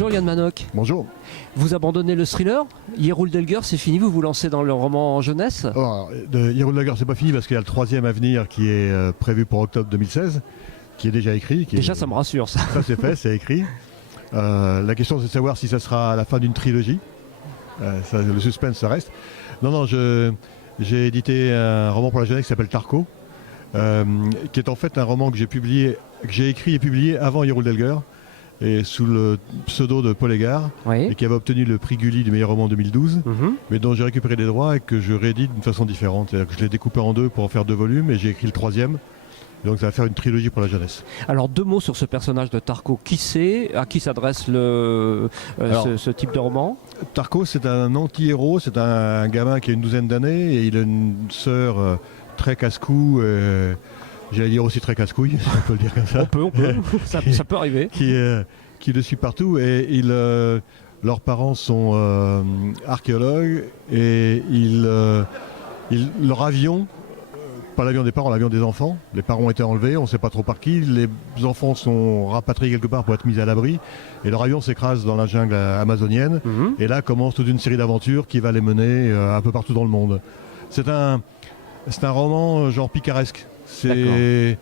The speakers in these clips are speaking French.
Bonjour Yann Manoc. Bonjour. Vous abandonnez le thriller, Yerul Delger, c'est fini, vous vous lancez dans le roman jeunesse? Yerul Delger, c'est pas fini parce qu'il y a le troisième à venir qui est prévu pour octobre 2016, qui est déjà écrit. Ça me rassure ça. Ça c'est fait, c'est écrit. La question c'est de savoir si ça sera à la fin d'une trilogie. Le suspense ça reste. Non, j'ai édité un roman pour la jeunesse qui s'appelle Tarko, qui est en fait un roman que j'ai écrit et publié avant Yerul Delger, et sous le pseudo de Paul Égard, Oui. et qui avait obtenu le prix Gulli du meilleur roman en 2012, mais dont j'ai récupéré les droits et que je réédite d'une façon différente. C'est-à-dire que je l'ai découpé en deux pour en faire 2 volumes, et j'ai écrit le troisième. Donc ça va faire une trilogie pour la jeunesse. Alors 2 mots sur ce personnage de Tarko. Qui c'est? À qui s'adresse ce type de roman? Tarko, c'est un anti-héros, c'est un gamin qui a une douzaine d'années, et il a une sœur très casse-cou, j'allais dire aussi très casse-couille, si on peut le dire comme ça. On peut. ça peut arriver. Qui le suit partout, et leurs parents sont archéologues, et leur avion, pas l'avion des parents, l'avion des enfants, les parents ont été enlevés, on ne sait pas trop par qui, les enfants sont rapatriés quelque part pour être mis à l'abri, et leur avion s'écrase dans la jungle amazonienne, et là commence toute une série d'aventures qui va les mener un peu partout dans le monde. C'est un roman genre picaresque. C'est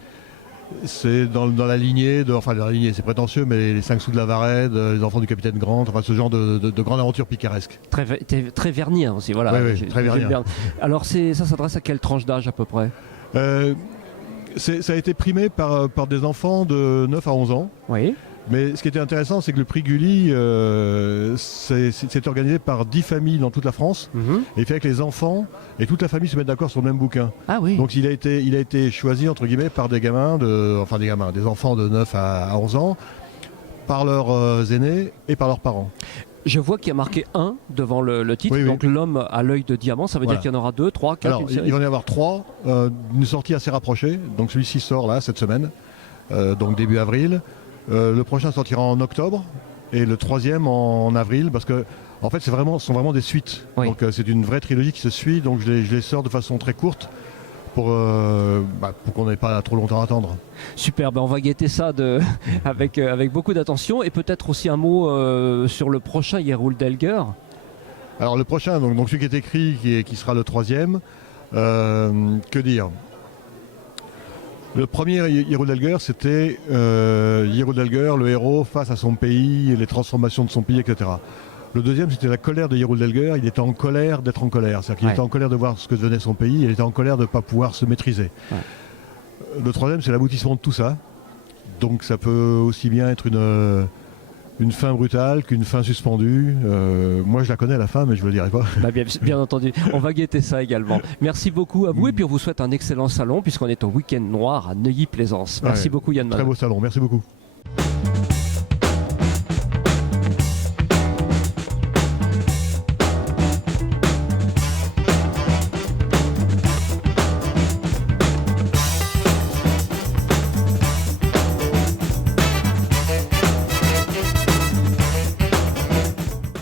dans la lignée c'est prétentieux, mais les 5 sous de la Varenne, les enfants du capitaine Grant, enfin ce genre de grande aventure picaresque. Très vernien aussi, voilà. Oui, très vernien. Alors ça s'adresse à quelle tranche d'âge à peu près? Ça a été primé par des enfants de 9 à 11 ans. Oui. Mais ce qui était intéressant, c'est que le prix Gulli c'est organisé par 10 familles dans toute la France, et il fait que les enfants et toute la famille se mettent d'accord sur le même bouquin. Ah oui. Donc il a été choisi entre guillemets par des enfants de 9 à 11 ans, par leurs aînés et par leurs parents. Je vois qu'il y a marqué 1 devant le titre, oui, donc l'homme à l'œil de diamant, ça veut dire qu'il y en aura 2, 3, 4. Alors, il va y en avoir 3, une sortie assez rapprochée. Donc celui-ci sort là cette semaine, donc début avril. Le prochain sortira en octobre, et le troisième en avril, parce que en fait ce sont vraiment des suites. Oui. Donc c'est une vraie trilogie qui se suit, donc je les sors de façon très courte pour qu'on n'ait pas trop longtemps à attendre. Super, on va guetter ça avec beaucoup d'attention, et peut-être aussi un mot sur le prochain Yerul Delger. Alors le prochain, donc celui qui est écrit, qui sera le troisième, que dire? Le premier Yerul Delger, c'était Yerul Delger, le héros face à son pays, les transformations de son pays, etc. Le deuxième, c'était la colère de Yerul Delger. Il était en colère d'être en colère. C'est-à-dire qu'il était en colère de voir ce que devenait son pays, il était en colère de ne pas pouvoir se maîtriser. Ouais. Le troisième, c'est l'aboutissement de tout ça. Donc ça peut aussi bien être une fin brutale qu'une fin suspendue. Moi je la connais la fin, mais je ne le dirai pas. Bien entendu, on va guetter ça également. Merci beaucoup à vous, et puis on vous souhaite un excellent salon, puisqu'on est au week-end noir à Neuilly-Plaisance. Merci beaucoup Yann Manoc. Très beau salon, merci beaucoup.